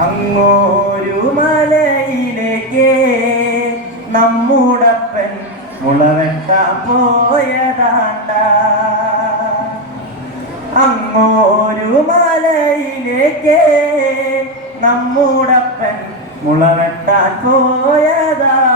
അങ്ങോരു മലയിലേക്ക് നമ്മുടപ്പൻ മുളവെട്ട പോയതാണ്ട. അങ്ങോരു മലയിലേക്ക് നമ്മുടപ്പൻ മുളവെട്ടാൻ പോയതാ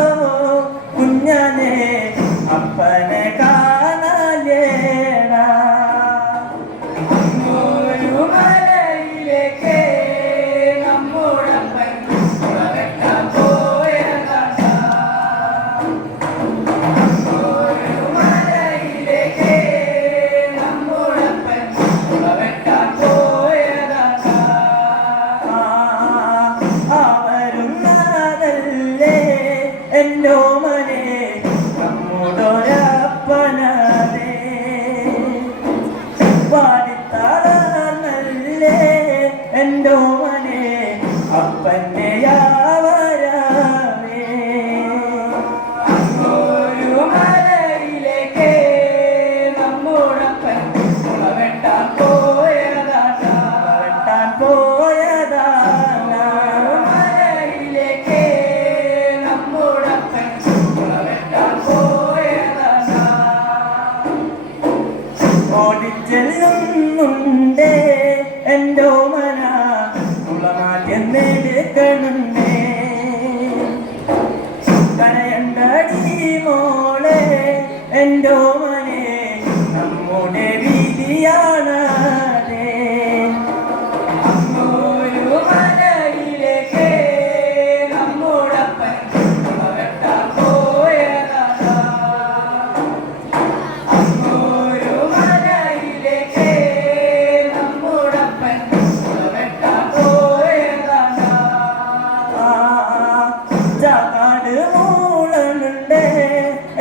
വരുന്നതല്ലേ എന്നോ അകന്നേലെ മോളെ എന്തോ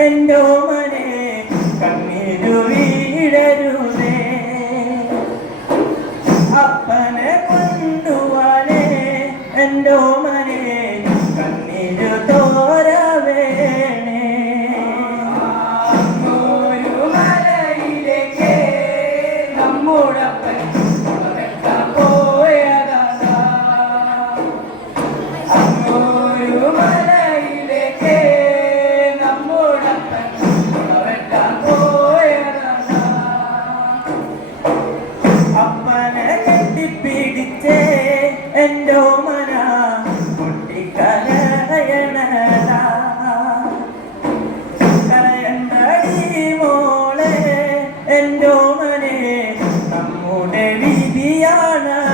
and no. Rihanna.